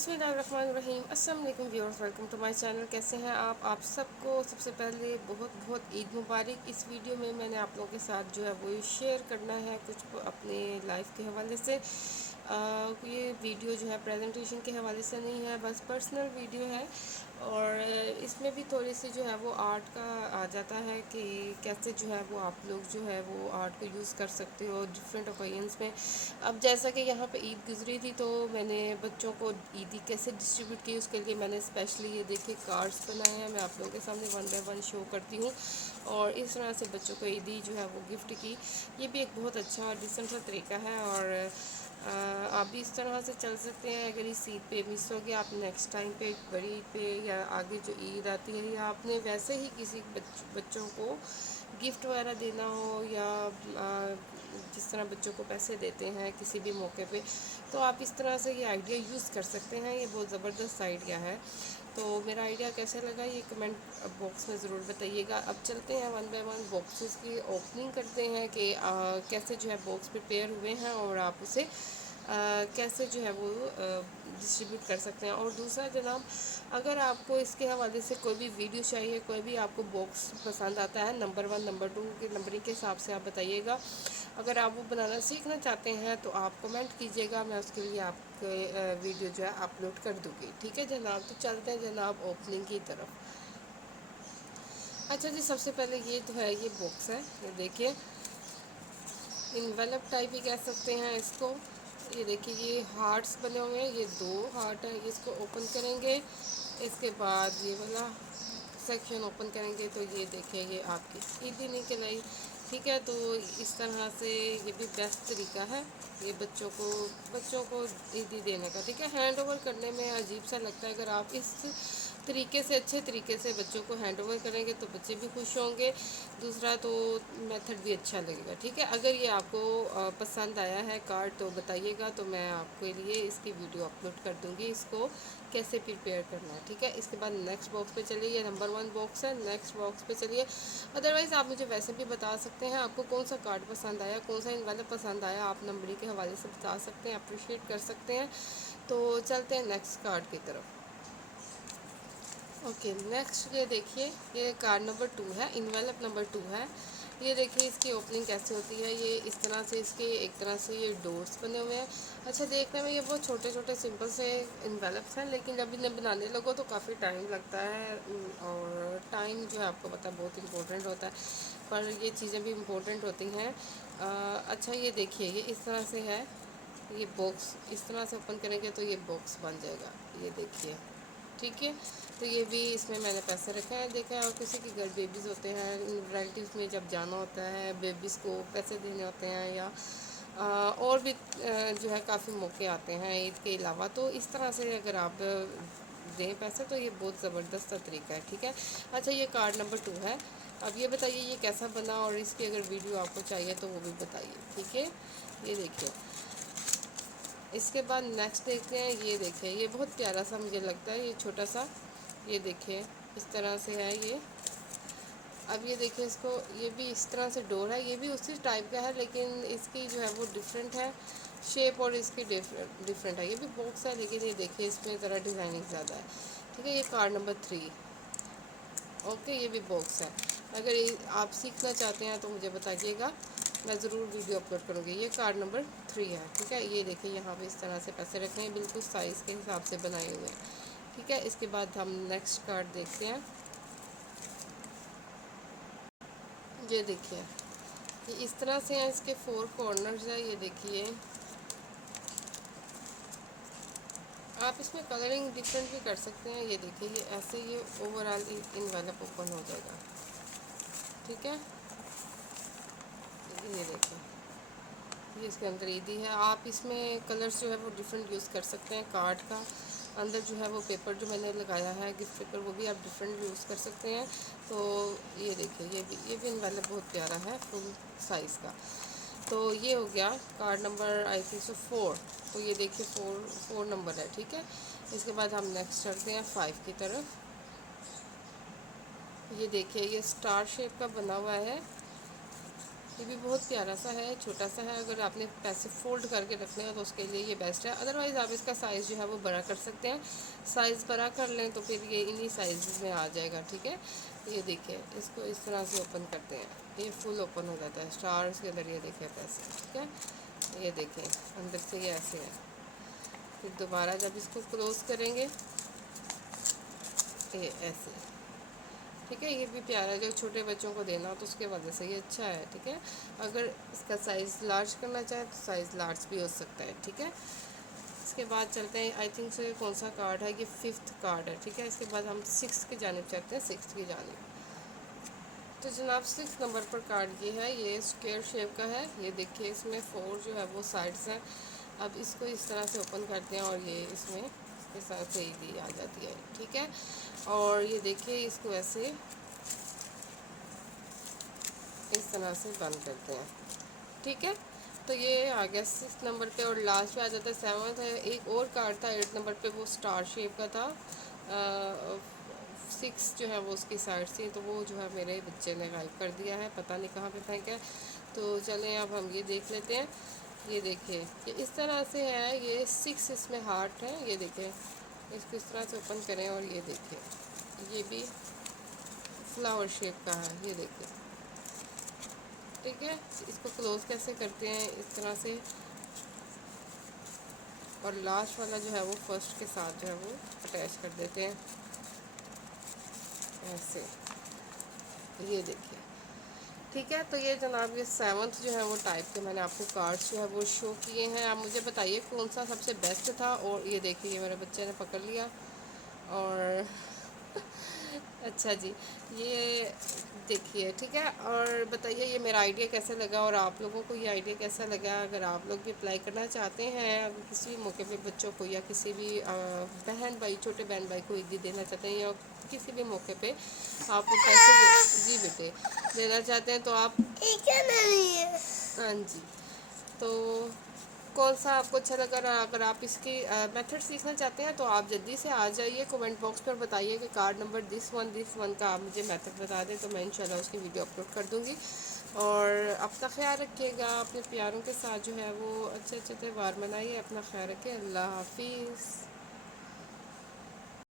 बिस्मिल्लाहिर्रहमानिर्रहीम। अस्सलाम वालेकुम viewers, welcome to my channel. कैसे हैं आप सबको सबसे पहले बहुत बहुत ईद मुबारक। इस वीडियो में मैंने आप लोगों के साथ जो है वो शेयर करना है कुछ अपने लाइफ के हवाले से। ये वीडियो जो है प्रेजेंटेशन के हवाले से नहीं है, बस पर्सनल वीडियो है। और इसमें भी थोड़ी सी जो है वो आर्ट का आ जाता है कि कैसे जो है वो आप लोग जो है वो आर्ट को यूज़ कर सकते हो डिफरेंट ओकेजन्स में। अब जैसा कि यहाँ पे ईद गुजरी थी तो मैंने बच्चों को ईदी कैसे डिस्ट्रीब्यूट की उसके लिए मैंने स्पेशली ये देखिए कार्ड्स बनाए हैं। मैं आप लोगों के सामने वन बाय वन शो करती हूँ और इस तरह से बच्चों को ईदी जो है वो गिफ्ट की। ये भी एक बहुत अच्छा और डिसेंट सा तरीका है और आप भी इस तरह से चल सकते हैं। अगर इस ईद पे मिस हो गया, आप नेक्स्ट टाइम पे बड़ी ईद पे या आगे जो ईद आती है या आपने वैसे ही किसी बच्चों को गिफ्ट वगैरह देना हो या जिस तरह बच्चों को पैसे देते हैं किसी भी मौके पे, तो आप इस तरह से ये आइडिया यूज़ कर सकते हैं। ये बहुत ज़बरदस्त आइडिया है। तो मेरा आइडिया कैसे लगा ये कमेंट बॉक्स में ज़रूर बताइएगा। अब चलते हैं वन बाय वन बॉक्सेस की ओपनिंग करते हैं कि कैसे जो है बॉक्स प्रिपेयर हुए हैं और आप उसे कैसे जो है वो डिस्ट्रीब्यूट कर सकते हैं। और दूसरा जनाब, अगर आपको इसके हवाले से कोई भी वीडियो चाहिए, कोई भी आपको बॉक्स पसंद आता है नंबर 1 नंबर 2 के नंबरिंग के हिसाब से आप बताइएगा। अगर आप वो बनाना सीखना चाहते हैं तो आप कमेंट कीजिएगा, मैं उसके लिए आपके वीडियो जो है अपलोड कर दूँगी। ठीक है जनाब, तो चलते हैं जनाब ओपनिंग की तरफ। अच्छा जी, सबसे पहले ये तो है, ये बॉक्स है, ये देखिए इन्वेलप टाइप ही कह सकते हैं इसको। ये देखिए ये हार्ट्स बने हुए हैं, ये 2 हार्ट है। इसको ओपन करेंगे, इसके बाद ये वाला सेक्शन ओपन करेंगे तो ये देखिए ये आपकी ईदी निकल आई। ठीक है, तो इस तरह से ये भी बेस्ट तरीका है ये बच्चों को ईदी देने का। ठीक है, हैंड ओवर करने में अजीब सा लगता है, अगर आप इस तरीके से अच्छे तरीके से बच्चों को हैंड ओवर करेंगे तो बच्चे भी खुश होंगे। दूसरा तो मेथड भी अच्छा लगेगा। ठीक है, अगर ये आपको पसंद आया है कार्ड तो बताइएगा, तो मैं आपके लिए इसकी वीडियो अपलोड कर दूँगी इसको कैसे प्रिपेयर करना है। ठीक है, इसके बाद नेक्स्ट बॉक्स पे चलिए। ये नंबर 1 बॉक्स है, नेक्स्ट बॉक्स पे चलिए। अदरवाइज़ आप मुझे वैसे भी बता सकते हैं आपको कौन सा कार्ड पसंद आया, कौन सा इनवेलप पसंद आया, आप नंबरिंग के हवाले से बता सकते हैं, अप्रिशिएट कर सकते हैं। तो चलते हैं नेक्स्ट कार्ड की तरफ। ओके, नेक्स्ट ये देखिए ये कार्ड नंबर 2 है, इन्वेलप नंबर 2 है। ये देखिए इसकी ओपनिंग कैसे होती है। ये इस तरह से इसके एक तरह से ये डोर्स बने हुए हैं। अच्छा, देखने में ये बहुत छोटे छोटे सिंपल से इन्वेलप्स हैं, लेकिन जब इन्हें बनाने लगो तो काफ़ी टाइम लगता है। और टाइम जो है आपको पता है बहुत इंपॉर्टेंट होता है, पर ये चीज़ें भी इम्पोर्टेंट होती हैं। अच्छा, ये देखिए ये इस तरह से है। ये बॉक्स इस तरह से ओपन करेंगे तो ये बॉक्स बन जाएगा, ये देखिए। ठीक है, तो ये भी इसमें मैंने पैसे रखे हैं। देखा है, और किसी के घर बेबीज़ होते हैं, रिलेटिव्स में जब जाना होता है बेबीज़ को पैसे देने होते हैं या और भी जो है काफ़ी मौके आते हैं ईद के अलावा, तो इस तरह से अगर आप दें पैसे तो ये बहुत ज़बरदस्त तरीका है। ठीक है, अच्छा ये कार्ड नंबर 2 है। अब ये बताइए ये कैसा बना और इसकी अगर वीडियो आपको चाहिए तो वो भी बताइए। ठीक है, ये देखिए। इसके बाद नेक्स्ट देखते हैं। ये देखिए ये बहुत प्यारा सा मुझे लगता है, ये छोटा सा, ये देखिए इस तरह से है ये। अब ये देखिए इसको, ये भी इस तरह से डोर है, ये भी उसी टाइप का है लेकिन इसकी जो है वो डिफरेंट है शेप, और इसकी डिफरेंट है। ये भी बॉक्स है लेकिन ये देखिए इसमें ज़रा डिज़ाइनिंग ज़्यादा है। ठीक है, ये कार्ड नंबर 3। ओके, ये भी बॉक्स है। अगर ये आप सीखना चाहते हैं तो मुझे बताइएगा, मैं ज़रूर वीडियो अपलोड करूँगी। ये कार्ड नंबर 3 है। ठीक है, ये देखिए यहाँ पे इस तरह से पैसे रखे हैं, बिल्कुल साइज़ के हिसाब से बनाए हुए हैं। ठीक है, इसके बाद हम नेक्स्ट कार्ड देखते हैं। ये देखिए ये इस तरह से हैं, इसके 4 कॉर्नर्स है। ये देखिए आप इसमें कलरिंग डिफरेंट भी कर सकते हैं। ये देखिए ये ऐसे ये ओवरऑल इनवेलप ओपन हो जाएगा। ठीक है, ये देखिए ये इसके अंदर ईदी है। आप इसमें कलर्स जो है वो डिफरेंट यूज़ कर सकते हैं। कार्ड का अंदर जो है वो पेपर जो मैंने लगाया है गिफ्ट पेपर, वो भी आप डिफरेंट यूज़ कर सकते हैं। तो ये देखिए ये भी इनवेलप बहुत प्यारा है, फुल साइज़ का। तो ये हो गया card number I think so 4। तो ये देखिए 4 नंबर है। ठीक है, इसके बाद हम नेक्स्ट चलते हैं 5 की तरफ। ये देखिए ये स्टार शेप का बना हुआ है। یہ بھی بہت پیارا سا ہے، چھوٹا سا ہے، اگر آپ نے پیسے فولڈ کر کے رکھنے ہیں تو اس کے لیے یہ بیسٹ ہے، ادروائز آپ اس کا سائز جو ہے وہ بڑا کر سکتے ہیں، سائز بڑا کر لیں تو پھر یہ انہی سائز میں آ جائے گا، ٹھیک ہے۔ یہ دیکھیں اس کو اس طرح سے اوپن کرتے ہیں، یہ فل اوپن ہو جاتا ہے اسٹارز کے ذریعے، دیکھیں پیسے، ٹھیک ہے۔ یہ دیکھیں اندر سے یہ ایسے ہے، پھر دوبارہ جب اس کو کلوز کریں گے یہ ایسے، ٹھیک ہے۔ یہ بھی پیارا ہے، جو چھوٹے بچوں کو دینا ہو تو اس کے وجہ سے یہ اچھا ہے، ٹھیک ہے۔ اگر اس کا سائز لارج کرنا چاہے تو سائز لارج بھی ہو سکتا ہے، ٹھیک ہے۔ اس کے بعد چلتے ہیں، آئی تھنک سے کون سا کارڈ ہے، یہ 5th کارڈ ہے، ٹھیک ہے۔ اس کے بعد ہم 6 کی جانب چلتے ہیں، 6 کی جانب۔ تو جناب 6 نمبر پر کارڈ یہ ہے، یہ اسکوئر شیپ کا ہے، یہ دیکھیے اس میں 4 جو ہے وہ سائڈز ہیں۔ اب اس کو اس طرح سے اوپن کرتے ہیں اور یہ اس میں اس طرح سے ایزی آ جاتی ہے، ٹھیک ہے۔ اور یہ دیکھیے اس کو ایسے اس طرح سے بند کرتے ہیں، ٹھیک ہے۔ تو یہ آ گیا 6 نمبر پہ، اور لاسٹ پہ آ جاتا ہے 7 ہے۔ ایک اور کارڈ تھا 8 نمبر پہ، وہ اسٹار شیپ کا تھا، 6 جو ہے وہ اس کی سائڈ سے، تو وہ جو ہے میرے بچے نے غائب کر دیا ہے، پتہ نہیں کہاں پہ پھینکا ہے۔ تو چلیں اب ہم یہ دیکھ لیتے ہیں، یہ دیکھیں کہ اس طرح سے ہے، یہ 6 اس میں ہارٹ ہے، یہ دیکھیں اس کو اس طرح سے اوپن کریں اور یہ دیکھیں یہ بھی فلاور شیپ کا ہے، یہ دیکھیں، ٹھیک ہے۔ اس کو کلوز کیسے کرتے ہیں، اس طرح سے، اور لاسٹ والا جو ہے وہ فرسٹ کے ساتھ جو ہے وہ اٹیچ کر دیتے ہیں ایسے، یہ دیکھیں، ٹھیک ہے۔ تو یہ جناب یہ 7 جو ہے وہ ٹائپ کے میں نے آپ کو کارڈس جو ہے وہ شو کیے ہیں۔ آپ مجھے بتائیے کون سا سب سے بیسٹ تھا، اور یہ دیکھیے یہ میرے بچے نے پکڑ لیا، اور اچھا جی، یہ دیکھیے، ٹھیک ہے۔ اور بتائیے یہ میرا آئیڈیا کیسا لگا، اور آپ لوگوں کو یہ آئیڈیا کیسا لگا۔ اگر آپ لوگ بھی اپلائی کرنا چاہتے ہیں، اگر کسی موقع پہ بچوں کو یا کسی بھی بہن بھائی، چھوٹے بہن بھائی کو عیدی دینا چاہتے ہیں، یا کسی بھی موقع پہ آپ پیسے جی بیٹے دینا چاہتے ہیں تو آپ ہاں جی، تو کون سا آپ کو اچھا لگا، اگر آپ اس کی میتھڈ سیکھنا چاہتے ہیں تو آپ جلدی سے آ جائیے، کومنٹ باکس پر بتائیے کہ کارڈ نمبر دس ون کا آپ مجھے میتھڈ بتا دیں، تو میں انشاءاللہ اس کی ویڈیو اپلوڈ کر دوں گی۔ اور اپنا خیال رکھیے گا، اپنے پیاروں کے ساتھ جو ہے وہ اچھے اچھے تہوار منائیے، اپنا خیال رکھیں، اللہ حافظ۔